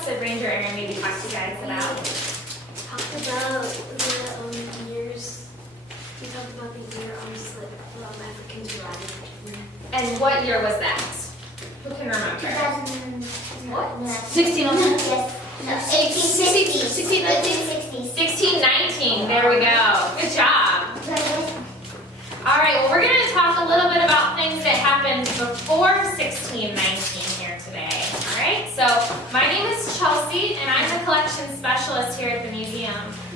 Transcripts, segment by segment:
else did Ranger Aaron maybe talk to you guys about? Talked about the ears. We talked about the ear on slip from Africans riding. And what year was that? Who can remember? 1600? Yes. No, 1860. 1619. There we go. Good job. All right, well, we're going to talk a little bit about things that happened before 1619 here today. All right, so my name is Chelsea, and I'm the collection specialist here at the museum.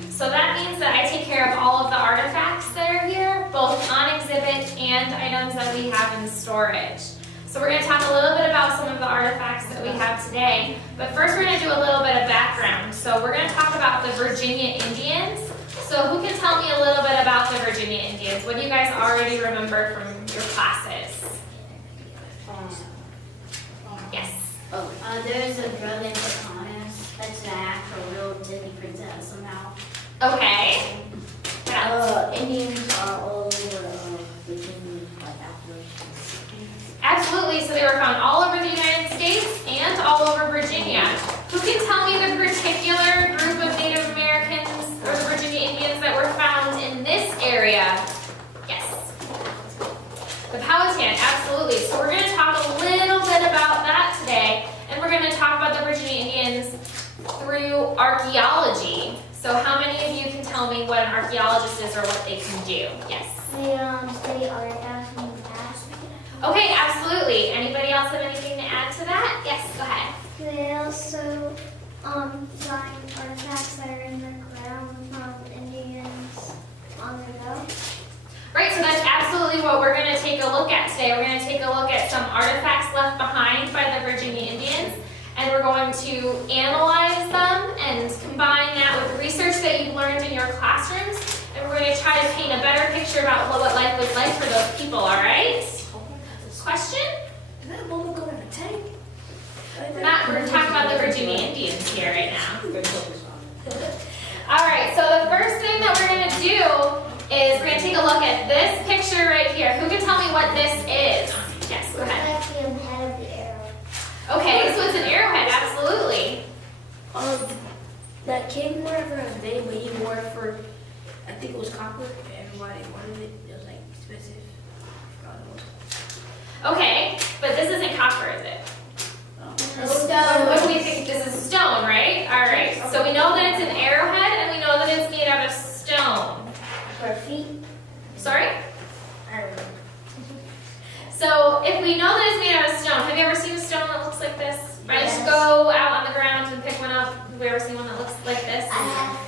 So that means that I take care of all of the artifacts that are here, both on exhibit and items that we have in storage. So we're going to talk a little bit about some of the artifacts that we have today. But first, we're going to do a little bit of background. So we're going to talk about the Virginia Indians. So who can tell me a little bit about the Virginia Indians? What do you guys already remember from your classes? Yes. There's a girl named Pocahontas. That's an actual real Disney princess somehow. Okay. What else? Indians are all over Virginia, like Appalachians. Absolutely. So they were found all over the United States and all over Virginia. Who can tell me the particular group of Native Americans or the Virginia Indians that were found in this area? Yes. The Powhatan, absolutely. So we're going to talk a little bit about that today, and we're going to talk about the Virginia Indians through archaeology. So how many of you can tell me what an archaeologist is or what they can do? Yes. They study artifacts from the past. Okay, absolutely. Anybody else have anything to add to that? Yes, go ahead. They also find artifacts that are in the ground from Indians on their go. Right, so that's absolutely what we're going to take a look at today. We're going to take a look at some artifacts left behind by the Virginia Indians, and we're going to analyze them and combine that with the research that you've learned in your classrooms, and we're going to try to paint a better picture about what life was like for those people, all right? Question? Is that a bullet going in a tank? We're talking about the Virginia Indians here right now. All right, so the first thing that we're going to do is we're going to take a look at this picture right here. Who can tell me what this is? Yes, go ahead. It's like the head of the arrow. Okay, so it's an arrowhead, absolutely. That king wore it for a day, but he wore it for, I think it was copper. Everybody wanted it. It was like expensive. I forgot what it was. Okay, but this isn't copper, is it? Stone. What do we think? This is stone, right? All right, so we know that it's an arrowhead, and we know that it's made out of stone. For feet. Sorry? I don't know. So if we know that it's made out of stone, have you ever seen a stone that looks like this? Right, Yes. just go out on the ground and pick one up. Have you ever seen one that looks like this? I have.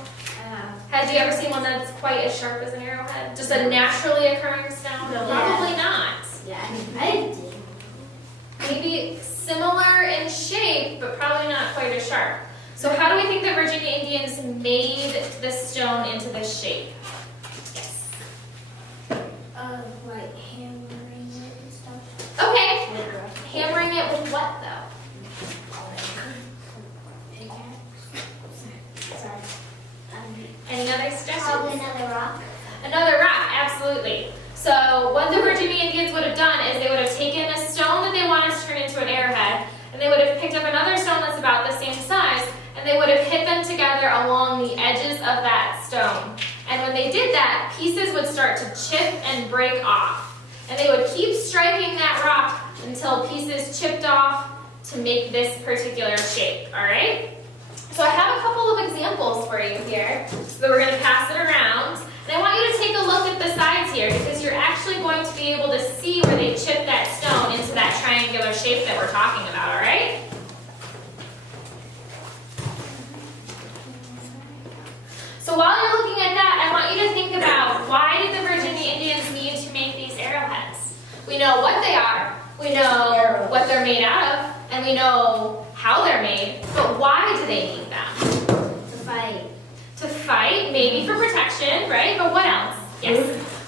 Have you ever seen one that's quite as sharp as an arrowhead? Just a naturally occurring stone? No. Probably not. Yeah, I did. Maybe similar in shape, but probably not quite as sharp. So how do we think the Virginia Indians made this stone into this shape? Yes. Like hammering it and stuff. Okay. Hammering it with what though? Sorry. Any other suggestions? Probably another rock. Another rock, absolutely. So what the Virginia Indians would have done is they would have taken a stone that they wanted to turn into an arrowhead, and they would have picked up another stone that's about the same size, and they would have hit them together along the edges of that stone. And when they did that, pieces would start to chip and break off. And they would keep striking that rock until pieces chipped off to make this particular shape, all right? So I have a couple of examples for you here. So we're going to pass it around. And I want you to take a look at the sides here because you're actually going to be able to see where they chipped that stone into that triangular shape that we're talking about, all right? So while you're looking at that, I want you to think about why did the Virginia Indians need to make these arrowheads? We know what they are, we know what they're made out of, and we know how they're made, but why do they need them? To fight. To fight, maybe for protection, right? But what else? Yes,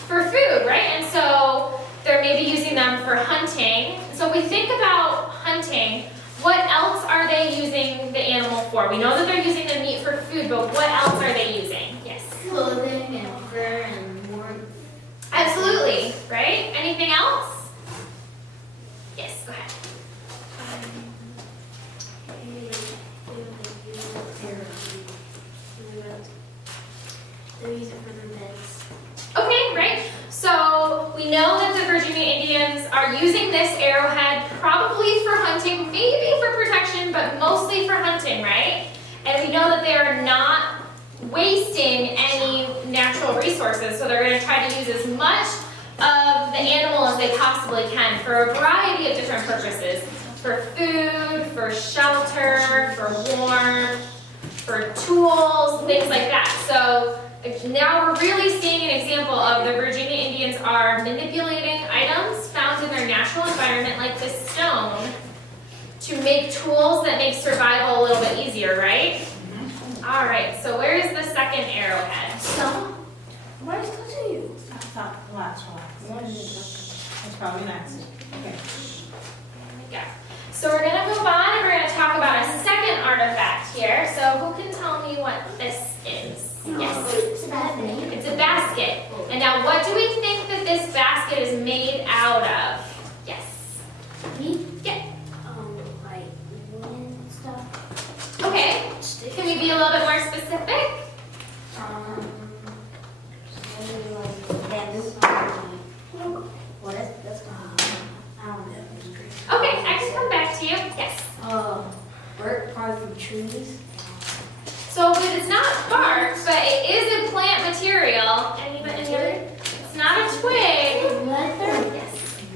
for food, right? And so they're maybe using them for hunting. So if we think about hunting, what else are they using the animal for? We know that they're using the meat for food, but what else are they using? Yes. Clothing and fur and more. Absolutely, right? Anything else? Yes, go ahead. but mostly for hunting, right? And we know that they are not wasting any natural resources, so they're going to try to use as much of the animal as they possibly can for a variety of different purposes. For food, for shelter, for warmth, for tools, things like that. So now we're really seeing an example of the Virginia Indians are manipulating items found in their natural environment, like this stone, to make tools that make survival a little bit easier, right? Mm-hmm. All right, so where's the second arrowhead? So, what is touching you? Relax. That's probably an accident. Okay. There we go. So we're going to move on and we're going to talk about a second artifact here. So who can tell me what this is? Yes. It's a basket. And now what do we think that this basket is made out of? Yes. Me? Yeah. Like wood and stuff. Okay. Can we be a little bit more specific? Maybe like bamboo. What is that's I don't know. Okay, I can come back to you. Yes. Bark probably from trees. So it's not bark, but it is a plant material. Any other? It's not a twig. Leather?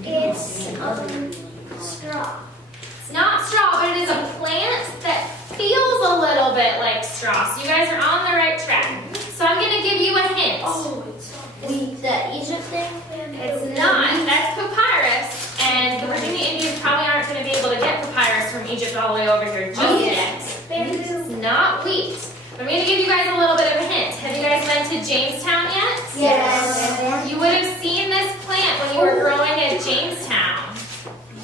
Yes. It's straw. It's not straw, but it is a plant that feels a little bit like straw. So you guys are on the right track. So I'm going to give you a hint. It's the Egypt thing? It's not. That's papyrus. And the Virginia Indians probably aren't going to be able to get papyrus from Egypt all the way over here just yet. It's not wheat. But I'm going to give you guys a little bit of a hint. Have you guys been to Jamestown yet? Yes. You would have seen this plant when you were growing at Jamestown.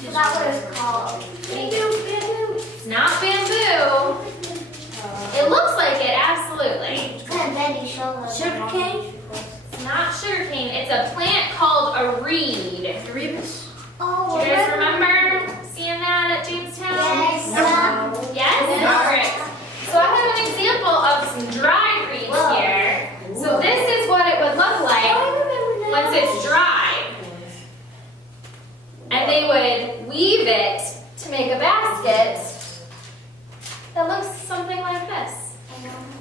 Is that what it's called? It's not bamboo. It looks like it, absolutely. And then you show us. Sugar cane? It's not sugarcane. It's a plant called a reed. Rebus? Oh, Do you guys remember seeing that at Jamestown? Yes. Yes? All right. So I have an example of some dried reeds here. So this is what it would look like once it's dried. And they would weave it to make a basket that looks something like this.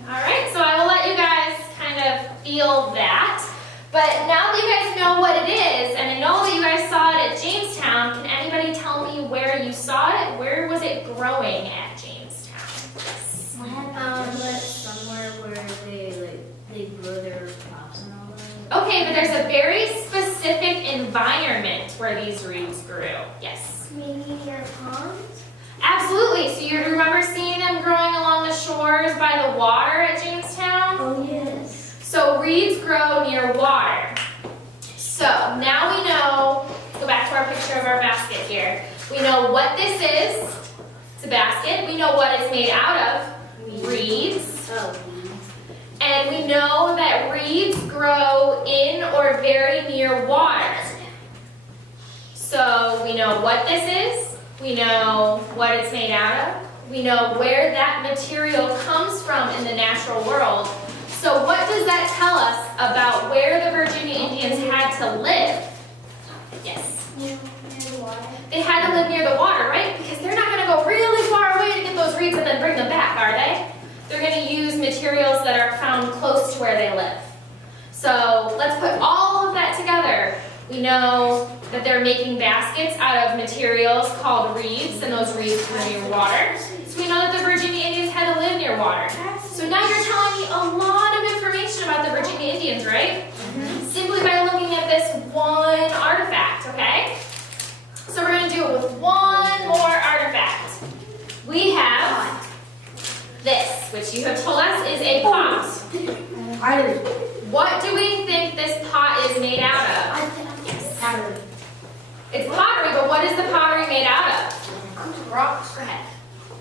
All right, so I will let you guys kind of feel that. But now that you guys know what it is, and I know that you guys saw it at Jamestown, can anybody tell me where you saw it? Where was it growing at Jamestown? Yes. Somewhere where they grow their crops and all that. Okay, but there's a very specific environment where these reeds grew. Yes. Maybe your pond? Absolutely. So you remember seeing them growing along the shores by the water at Jamestown? Oh, yes. So reeds grow near water. So now we know, go back to our picture of our basket here. We know what this is. It's a basket. We know what it's made out of. Reeds. Oh. And we know that reeds grow in or very near water. So we know what this is. We know what it's made out of. We know where that material comes from in the natural world. So what does that tell us about where the Virginia Indians had to live? Yes. Near the water. They had to live near the water, right? Because they're not going to go really far away to get those reeds and then bring them back, are they? They're going to use materials that are found close to where they live. So let's put all of that together. We know that they're making baskets out of materials called reeds, and those reeds grew near water. So we know that the Virginia Indians had to live near water. So now you're telling me a lot of information about the Virginia Indians, right? Simply by looking at this one artifact, okay? So we're going to do it with one more artifact. We have this, which you have told us is a pot. What do we think this pot is made out of? Pottery. It's pottery, but what is the pottery made out of? Rocks. Go ahead.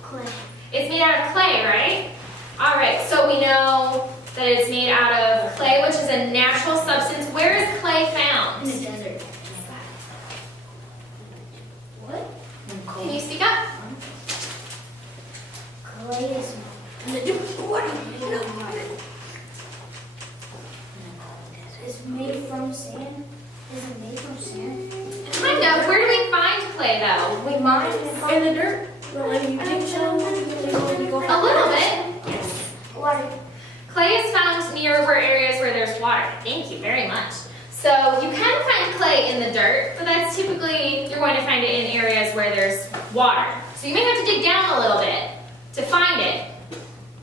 Clay. It's made out of clay, right? All right, so we know that it's made out of clay, which is a natural substance. Where is clay found? In the desert. What? Can you speak up? Clay is In the water. It's made from sand. Is it made from sand? Kind of. Where do we find clay, though? We mine it In the dirt. Well, if you dig some. Water. Clay is found near areas where there's water. Thank you very much. So you can find clay in the dirt, but that's typically, you're going to find it in areas where there's water. So you may have to dig down a little bit to find it,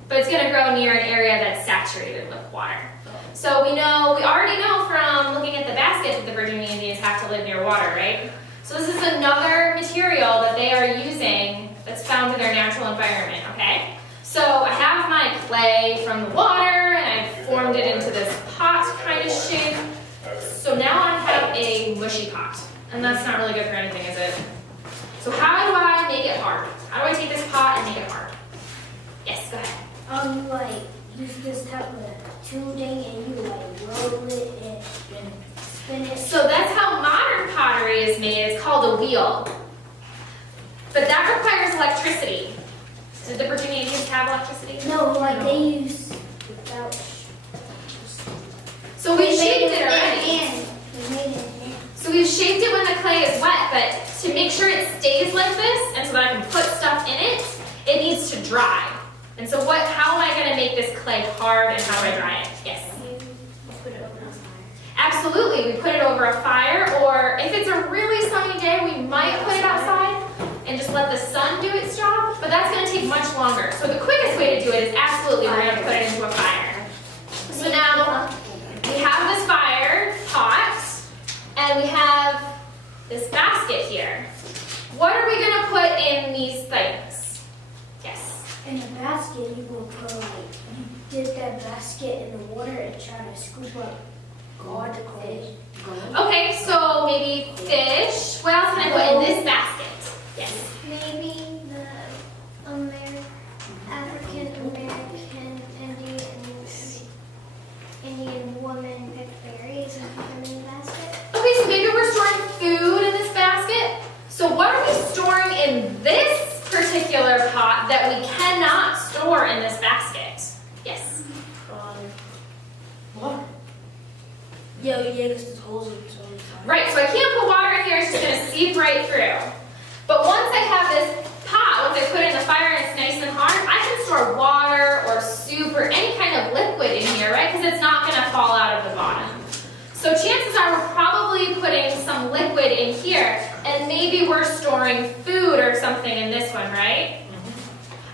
but it's going to grow near an area that's saturated with water. So we already know from looking at the baskets that the Virginia Indians have to live near water, right? So this is another material that they are using that's found in their natural environment, okay? So I have my clay from the water, and I've formed it into this pot kind of shape. So now I have a mushy pot, and that's not really good for anything, is it? So how do I make it hard? How do I take this pot and make it hard? Yes, go ahead. You like use this type of tooling and you like roll it and spin it. So that's how modern pottery is made. It's called a wheel. But that requires electricity. Did the Virginia Indians have electricity? No, like they use without. So we shaped it already. They made it in hand. So we've shaped it when the clay is wet, but to make sure it stays like this and so that I can put stuff in it, it needs to dry. And so how am I going to make this clay hard and how do I dry it? Yes? You put it over the fire. Absolutely. We put it over a fire, or if it's a really sunny day, we might put it outside and just let the sun do its job, but that's going to take much longer. So the quickest way to do it is absolutely we're going to put it into a fire. So now we have this fire pot and we have this basket here. What are we going to put in these things? Yes? In the basket, you will put you dip that basket in the water and try to scoop up all the clay. Okay, so maybe fish. What else can I put in this basket? Yes. Maybe the African American Indian woman picked berries and put them in the basket. Okay, so maybe we're storing food in this basket. So what are we storing in this particular pot that we cannot store in this basket? Yes. Water. Yeah, because the holes in it. So it's hard. Right, so I can't put water in here, it's just going to seep right through. But once I have this pot, once I put it in the fire and it's nice and hard, I can store water or soup or any kind of liquid in here, right? Because it's not going to fall out of the bottom. So chances are we're probably putting some liquid in here, and maybe we're storing food or something in this one, right?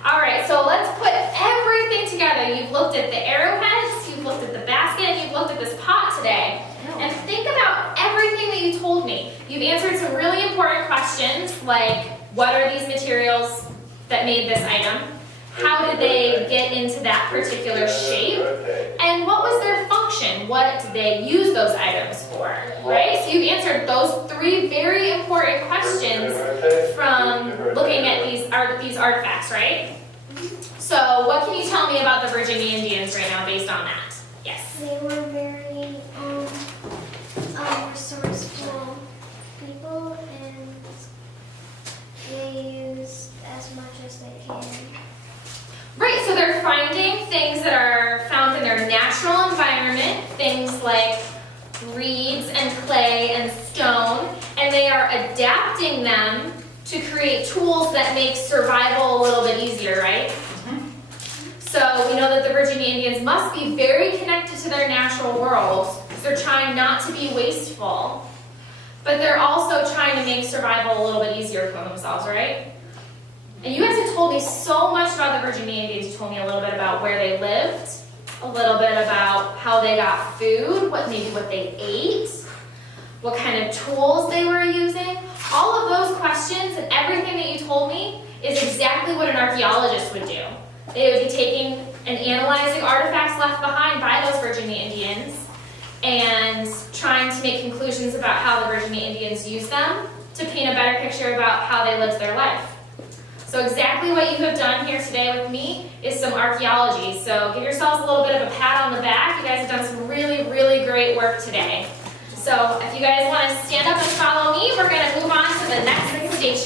All right, so let's put everything together. You've looked at the arrowheads, you've looked at the basket, and you've looked at this pot today. And think about everything that you told me. You've answered some really important questions, like what are these materials that made this item? How did they get into that particular shape? And what was their function? What did they use those items for? Right? So you've answered those three very important questions from looking at these artifacts, right? So what can you tell me about the Virginia Indians right now based on that? Yes. They were very resourceful people, and they used as much as they can. Right, so they're finding things that are found in their natural environment, things like reeds and clay and stone, and they are adapting them to create tools that make survival a little bit easier, right? So we know that the Virginia Indians must be very connected to their natural world because they're trying not to be wasteful, but they're also trying to make survival a little bit easier for themselves, right? And you guys have told me so much about the Virginia Indians. You told me a little bit about where they lived, a little bit about how they got food, what they ate, what kind of tools they were using. All of those questions and everything that you told me is exactly what an archaeologist would do. They would be taking and analyzing artifacts left behind by those Virginia Indians and trying to make conclusions about how the Virginia Indians used them to paint a better picture about how they lived their life. So exactly what you have done here today with me is some archaeology. So give yourselves a little bit of a pat on the back. You guys have done some really, really great work today. So if you guys want to stand up and follow me, we're going to move on to the next station.